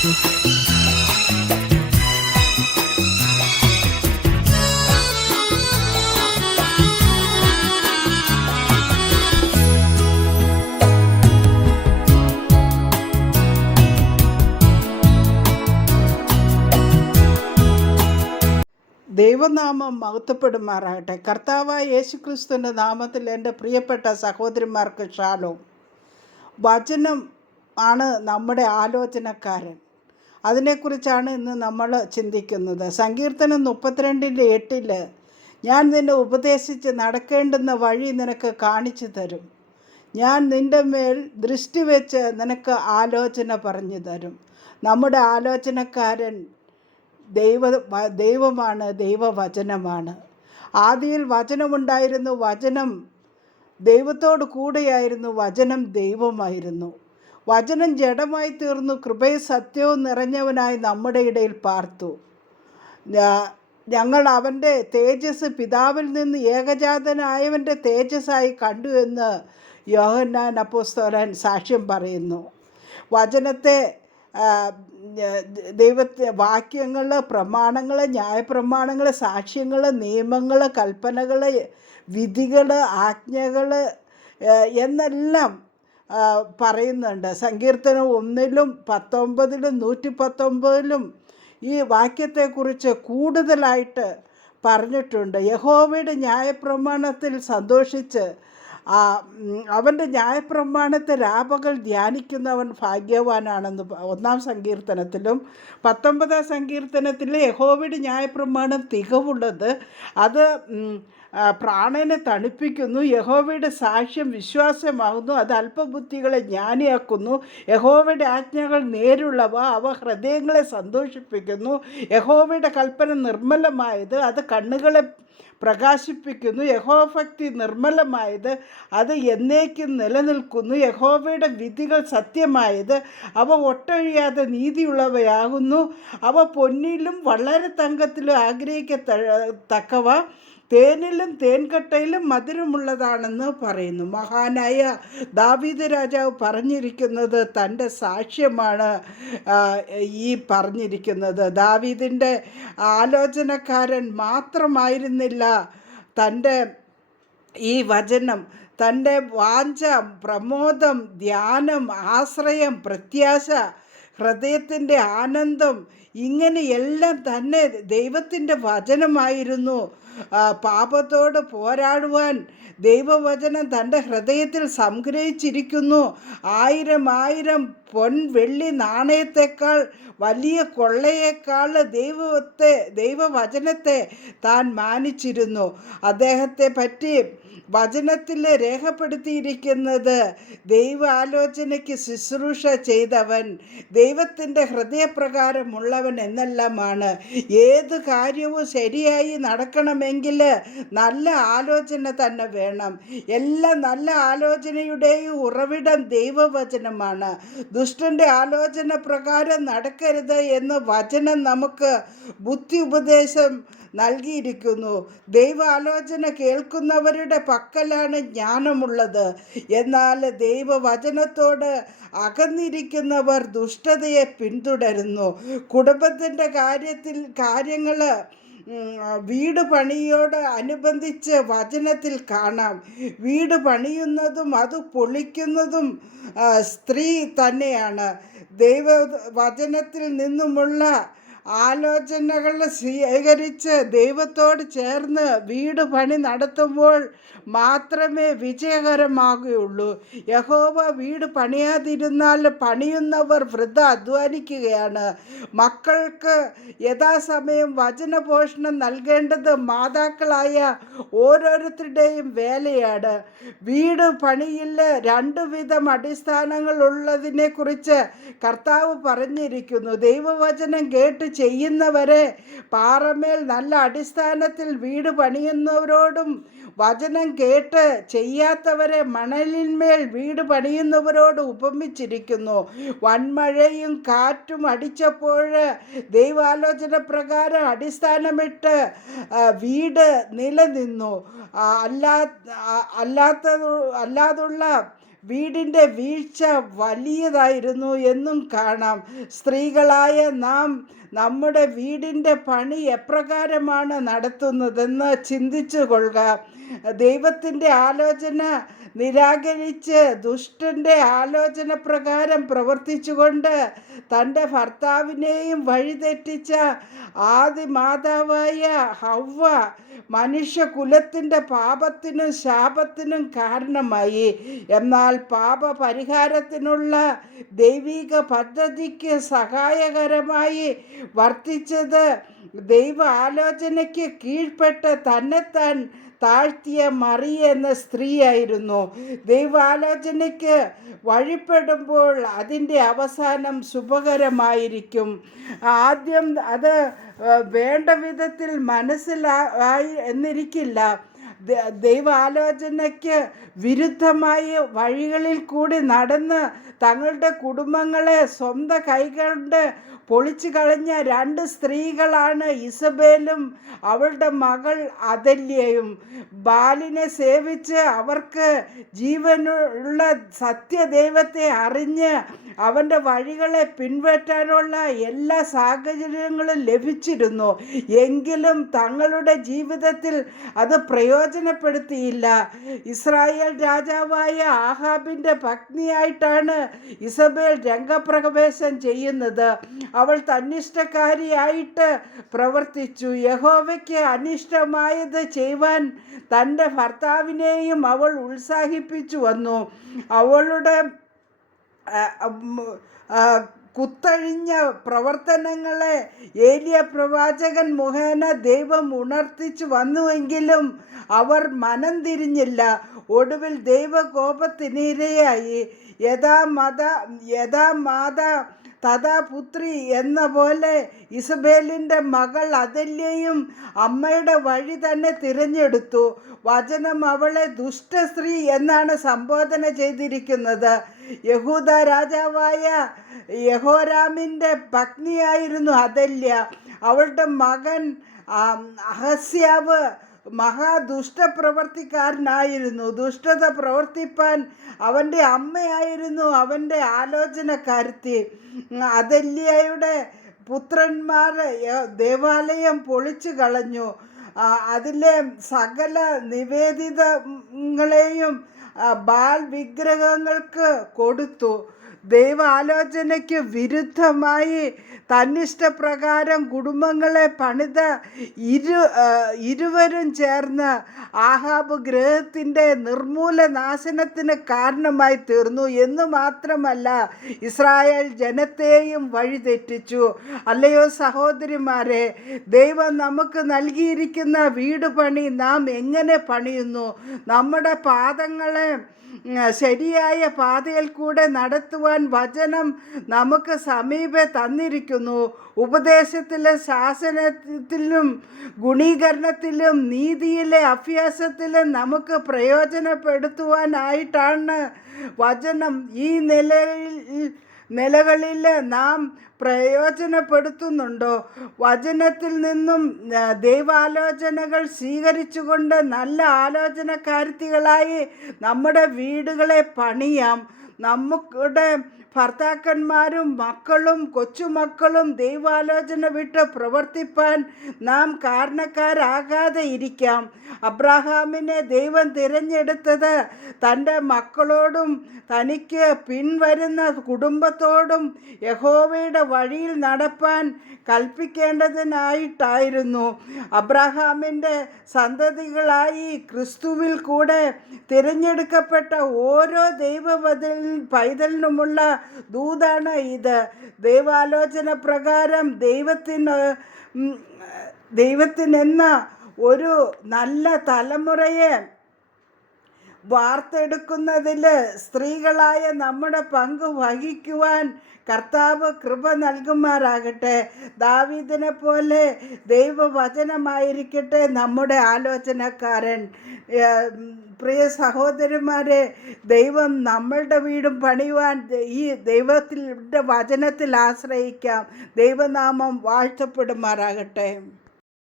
ദൈവനാമം മഹത്വപ്പെടുമാറാകട്ടെ. കർത്താവായ യേശുക്രിസ്തുവിന്റെ നാമത്തിൽ എന്റെ പ്രിയപ്പെട്ട സഹോദരിമാർക്ക് ഷാലോ. വചനം ആണ് നമ്മുടെ ആലോചനക്കാരൻ. അതിനെക്കുറിച്ചാണ് ഇന്ന് നമ്മൾ ചിന്തിക്കുന്നത്. സങ്കീർത്തനം മുപ്പത്തിരണ്ടിന്റെ എട്ടിൽ ഞാൻ നിന്നെ ഉപദേശിച്ച് നടക്കേണ്ടുന്ന വഴി നിനക്ക് കാണിച്ചു തരും. ഞാൻ നിന്റെ മേൽ ദൃഷ്ടി വെച്ച് നിനക്ക് ആലോചന പറഞ്ഞു തരും. നമ്മുടെ ആലോചനക്കാരൻ ദൈവ ദൈവമാണ് ദൈവവചനമാണ്. ആദിയിൽ വചനമുണ്ടായിരുന്നു വചനം ദൈവത്തോട് കൂടെയായിരുന്നു വചനം ദൈവമായിരുന്നു. വചനം ജഡമായി തീർന്നു കൃപയെ സത്യവും നിറഞ്ഞവനായി നമ്മുടെ ഇടയിൽ പാർത്തു. ഞങ്ങൾ അവന്റെ തേജസ് പിതാവിൽ നിന്ന് ഏകജാതനായവന്റെ തേജസ്സായി കണ്ടു എന്ന് യോഹന്നാൻ അപ്പോസ്തോലൻ സാക്ഷ്യം പറയുന്നു. വചനത്തെ ദൈവത്തെ വാക്യങ്ങൾ പ്രമാണങ്ങൾ ന്യായപ്രമാണങ്ങൾ സാക്ഷ്യങ്ങൾ നിയമങ്ങൾ കൽപ്പനകൾ വിധികൾ ആജ്ഞകൾ എന്നെല്ലാം പറയുന്നുണ്ട്. സങ്കീർത്തനം ഒന്നിലും പത്തൊമ്പതിലും നൂറ്റി പത്തൊമ്പതിലും ഈ വാക്യത്തെക്കുറിച്ച് കൂടുതലായിട്ട് പറഞ്ഞിട്ടുണ്ട്. യഹോവയുടെ ന്യായപ്രമാണത്തിൽ സന്തോഷിച്ച് അവന്റെ ന്യായപ്രമാണത്തെ രാപകൽ ധ്യാനിക്കുന്നവൻ ഭാഗ്യവാനാണെന്ന് ഒന്നാം സങ്കീർത്തനത്തിലും പത്തൊമ്പതാം സങ്കീർത്തനത്തിൽ യഹോവയുടെ ന്യായപ്രമാണം തികവുള്ളത് അത് പ്രാണനെ തണുപ്പിക്കുന്നു യഹോവയുടെ സാക്ഷ്യം വിശ്വാസമാകുന്നു അത് അല്പബുദ്ധികളെ ജ്ഞാനിയാക്കുന്നു യഹോവയുടെ ആജ്ഞകൾ നേരുള്ളവ അവ ഹൃദയങ്ങളെ സന്തോഷിപ്പിക്കുന്നു യഹോവയുടെ കൽപ്പന നിർമ്മലമായത് അത് കണ്ണുകളെ പ്രകാശിപ്പിക്കുന്നു. യഹോഭക്തി നിർമ്മലമായത് അത് എന്നേക്കും നിലനിൽക്കുന്നു. യഹോവയുടെ വിധികൾ സത്യമായത് അവ ഒട്ടൊഴിയാതെ നീതിയുള്ളവയാകുന്നു. അവ പൊന്നിലും വളരെ തങ്കത്തിലും ആഗ്രഹിക്കത്തക്കവ തേനിലും തേൻകട്ടയിലും മധുരമുള്ളതാണെന്ന് പറയുന്നു. മഹാനായ ദാവീദ് രാജാവ് പറഞ്ഞിരിക്കുന്നത് തന്റെ സാക്ഷ്യമാണ് ഈ പറഞ്ഞിരിക്കുന്നത്. ദാവീദിന്റെ ആലോചനക്കാരൻ മാത്രമായിരുന്നില്ല തന്റെ ഈ വചനം തന്റെ വാഞ്ച പ്രമോദം ധ്യാനം ആശ്രയം പ്രത്യാശ ഹൃദയത്തിന്റെ ആനന്ദം ഇങ്ങനെയെല്ലാം തന്നെ ദൈവത്തിന്റെ വചനമായിരുന്നു. പാപത്തോട് പോരാടുവാൻ ദൈവവചനം തന്റെ ഹൃദയത്തിൽ സംഗ്രഹിച്ചിരിക്കുന്നു. ആയിരം ആയിരം പൊൻ വെള്ളി നാണയത്തെക്കാൾ വലിയ കൊള്ളയേക്കാൾ ദൈവത്തെ ദൈവവചനത്തെ താൻ മാനിച്ചിരുന്നു. അദ്ദേഹത്തെ പറ്റി വചനത്തിൽ രേഖപ്പെടുത്തിയിരിക്കുന്നത് ദൈവ ആലോചനയ്ക്ക് ശുശ്രൂഷ ചെയ്തവൻ ദൈവത്തിന്റെ ഹൃദയപ്രകാരമുള്ളവൻ എന്നെല്ലാമാണ്. ഏത് കാര്യവും ശരിയായി നടക്കണമെങ്കിൽ നല്ല ആലോചന തന്നെ വേണം. എല്ലാ നല്ല ആലോചനയുടെയും ഉറവിടം ദൈവവചനമാണ്. ദുഷ്ടന്റെ ആലോചന പ്രകാരം നടക്കരുത് എന്ന് വചനം നമുക്ക് ബുദ്ധി ഉപദേശം നൽകിയിരിക്കുന്നു. ദൈവാലോചന കേൾക്കുന്നവരുടെ പക്കലാണ് ജ്ഞാനമുള്ളത്. എന്നാൽ ദൈവവചനത്തോട് അകന്നിരിക്കുന്നവർ ദുഷ്ടതയെ പിന്തുടരുന്നു. കുടുംബത്തിന്റെ കാര്യത്തിൽ കാര്യങ്ങൾ വീട് പണിയോട് അനുബന്ധിച്ച് വചനത്തിൽ കാണാം. വീട് പണിയുന്നതും അത് പൊളിക്കുന്നതും സ്ത്രീ തന്നെയാണ്. ദൈവ വചനത്തിൽ നിന്നുമുള്ള ആലോചനകൾ സ്വീകരിച്ച് ദൈവത്തോട് ചേർന്ന് വീട് പണി നടത്തുമ്പോൾ മാത്രമേ വിജയകരമാകുകയുള്ളൂ. യഹോവ വീട് പണിയാതിരുന്നാൽ പണിയുന്നവർ വൃദ്ധ അധ്വാനിക്കുകയാണ്. മക്കൾക്ക് യഥാസമയം വചനപോഷണം നൽകേണ്ടത് മാതാക്കളായ ഓരോരുത്തരുടെയും വേലയാണ്. വീട് പണിയിൽ രണ്ടു വിധം അടിസ്ഥാനങ്ങൾ ഉള്ളതിനെക്കുറിച്ച് കർത്താവ് പറഞ്ഞിരിക്കുന്നു. ദൈവവചനം കേട്ട് ചെയ്യുന്നവരെ പാറമേൽ നല്ല അടിസ്ഥാനത്തിൽ വീട് പണിയുന്നവരോടും വചനം കേട്ട് ചെയ്യാത്തവരെ മണലിന്മേൽ വീട് പണിയുന്നവരോട് ഉപമിച്ചിരിക്കുന്നു. വൻമഴയും കാറ്റും അടിച്ചപ്പോൾ ദൈവാലോചന പ്രകാരം അടിസ്ഥാനമിട്ട് വീട് നിലനിന്നു. അല്ലാ അല്ലാത്ത അല്ലാതുള്ള വീടിന്റെ വീഴ്ച വലിയതായിരുന്നു എന്നും കാണാം. സ്ത്രീകളായ നാം നമ്മുടെ വീടിന്റെ പണി എപ്രകാരമാണ് നടത്തുന്നതെന്ന് ചിന്തിച്ചു കൊള്ളുക ദൈവത്തിന്റെ ആലോചന നിരാകരിച്ച് ദുഷ്ടന്റെ ആലോചന പ്രകാരം പ്രവർത്തിച്ചുകൊണ്ട് തന്റെ ഭർത്താവിനെയും വഴിതെറ്റിച്ച ആദി മാതാവായ ഹവ്വ മനുഷ്യകുലത്തിന്റെ പാപത്തിനും ശാപത്തിനും കാരണമായി. എന്നാൽ പാപ പരിഹാരത്തിനുള്ള ദൈവിക പദ്ധതിക്ക് സഹായകരമായി വർത്തിച്ചത് ദൈവ ആലോചനയ്ക്ക് കീഴ്പ്പെട്ട് തന്നെത്താൻ താഴ്ത്തിയ മറിയ എന്ന സ്ത്രീയായിരുന്നു. ദൈവാലോചനയ്ക്ക് വഴിപ്പെടുമ്പോൾ അതിന്റെ അവസാനം ശുഭകരമായിരിക്കും. ആദ്യം അത് വേണ്ട വിധത്തിൽ മനസ്സിലായി എന്നിരിക്കില്ല. ദൈവാലോചനയ്ക്ക് വിരുദ്ധമായ വഴികളിൽ കൂടി നടന്ന് തങ്ങളുടെ കുടുംബങ്ങളെ സ്വന്തം കൈകൊണ്ട് പൊളിച്ചു കളഞ്ഞ രണ്ട് സ്ത്രീകളാണ് ഇസബേലും അവളുടെ മകൾ അതല്യയും. ബാലിനെ സേവിച്ച് അവർക്ക് ജീവനുള്ള സത്യദൈവത്തെ അറിഞ്ഞ് അവന്റെ വഴികളെ പിൻപറ്റാനുള്ള എല്ലാ സാഹചര്യങ്ങളും ലഭിച്ചിരുന്നു. എങ്കിലും തങ്ങളുടെ ജീവിതത്തിൽ അത് പ്രയോജനപ്പെടുത്തിയില്ല. ഇസ്രായേൽ രാജാവായ ആഹാബിന്റെ പത്നിയായിട്ടാണ് ഇസബേൽ രംഗപ്രവേശം ചെയ്യുന്നത്. അവൾ തന്നിഷ്ടക്കാരിയായിട്ട് പ്രവർത്തിച്ചു. യഹോവയ്ക്ക് അനിഷ്ടമായത് ചെയ്യുവാൻ തന്റെ ഭർത്താവിനെയും അവൾ ഉത്സാഹിപ്പിച്ചു വന്നു. അവളുടെ കുത്തഴിഞ്ഞ പ്രവർത്തനങ്ങളെ ഏലിയ പ്രവാചകൻ മുഖേന ദൈവം ഉണർത്തിച്ചു വന്നുവെങ്കിലും അവർ മനം തിരിഞ്ഞില്ല. ഒടുവിൽ ദൈവകോപത്തിനിരയായി. യഥാ മത യഥാ മാതാ തഥാ പുത്രി എന്ന പോലെ ഇസബേലിന്റെ മകൾ അതല്യയും അമ്മയുടെ വഴി തന്നെ തിരഞ്ഞെടുത്തു. വചനം അവളെ ദുഷ്ടസ്ത്രീ എന്നാണ് സംബോധന ചെയ്തിരിക്കുന്നത്. യഹൂദ രാജാവായ യഹോരാമിന്റെ പത്നിയായിരുന്നു അതല്യ. അവളുടെ മകൻ അഹസ്യാവ് മഹാദുഷ്ടപ്രവർത്തിക്കാരനായിരുന്നു. ദുഷ്ടത പ്രവർത്തിപ്പാൻ അവന്റെ അമ്മയായിരുന്നു അവന്റെ ആലോചനക്കാരുത്തി അതല്യയുടെ പുത്രന്മാർ ദേവാലയം പൊളിച്ചു കളഞ്ഞു. അതിലെ സകല നിവേദിതങ്ങളെയും ബാൽ വിഗ്രഹങ്ങൾക്ക് കൊടുത്തു. ദൈവാലോചനയ്ക്ക് വിരുദ്ധമായി തന്നിഷ്ടപ്രകാരം കുടുംബങ്ങളെ പണിത ഇരു ഇരുവരും ചേർന്ന് ആഹാബ് ഗ്രഹത്തിന്റെ നിർമൂല നാശനത്തിന് കാരണമായി തീർന്നു. എന്ന് മാത്രമല്ല ഇസ്രായേൽ ജനത്തെയും വഴിതെറ്റിച്ചു അല്ലയോ സഹോദരിമാരെ ദൈവം നമുക്ക് നൽകിയിരിക്കുന്ന വീട് പണി നാം എങ്ങനെ പണിയുന്നു? നമ്മുടെ പാദങ്ങളെ ശരിയായ പാതയിൽ കൂടെ നടത്തുവാൻ വചനം നമുക്ക് സമീപെ തന്നിരിക്കുന്നു. ഉപദേശത്തിലെ ശാസനത്തിലും ഗുണീകരണത്തിലും നീതിയിലെ അഭ്യാസത്തിലും നമുക്ക് പ്രയോജനപ്പെടുത്തുവാനായിട്ടാണ് വചനം. ഈ നിലയിൽ നിലകളിൽ നാം പ്രയോജനപ്പെടുത്തുന്നുണ്ടോ? വചനത്തിൽ നിന്നും ദൈവാലോചനകൾ സ്വീകരിച്ചുകൊണ്ട് നല്ല ആലോചനക്കാരുത്തികളായി നമ്മുടെ വീടുകളെ പണിയാം. നമ്മുടെ ഭർത്താക്കന്മാരും മക്കളും കൊച്ചുമക്കളും ദൈവാലോചന വിട്ട് പ്രവർത്തിപ്പാൻ നാം കാരണക്കാരാകാതെ ഇരിക്കാം. അബ്രഹാമിനെ ദൈവം തിരഞ്ഞെടുത്തത് തന്റെ മക്കളോടും തനിക്ക് പിൻവരുന്ന കുടുംബത്തോടും യഹോവയുടെ വഴിയിൽ നടപ്പാൻ കൽപ്പിക്കേണ്ടതിനായിട്ടായിരുന്നു. അബ്രഹാമിന്റെ സന്തതികളായി ക്രിസ്തുവിൽ കൂടെ തിരഞ്ഞെടുക്കപ്പെട്ട ഓരോ ദൈവ പൈതലിനുമുള്ള ദൂതാണ് ഇത്. ദൈവാലോചന പ്രകാരം ദൈവത്തിന് ദൈവത്തിനെന്ന ഒരു നല്ല തലമുറയെ വാർത്തെടുക്കുന്നതിൽ സ്ത്രീകളായ നമ്മുടെ പങ്ക് വഹിക്കുവാൻ കർത്താവ് കൃപ നൽകുമാറാകട്ടെ. ദാവീദിനെ പോലെ ദൈവവചനമായിരിക്കട്ടെ നമ്മുടെ ആലോചനക്കാരൻ. പ്രിയ സഹോദരന്മാരെ ദൈവം നമ്മളുടെ വീടും പണിയുവാൻ ഈ ദൈവത്തിന്റെ വചനത്തിൽ ആശ്രയിക്കാം. ദൈവനാമം വാഴ്ത്തപ്പെടുമാറാകട്ടെ.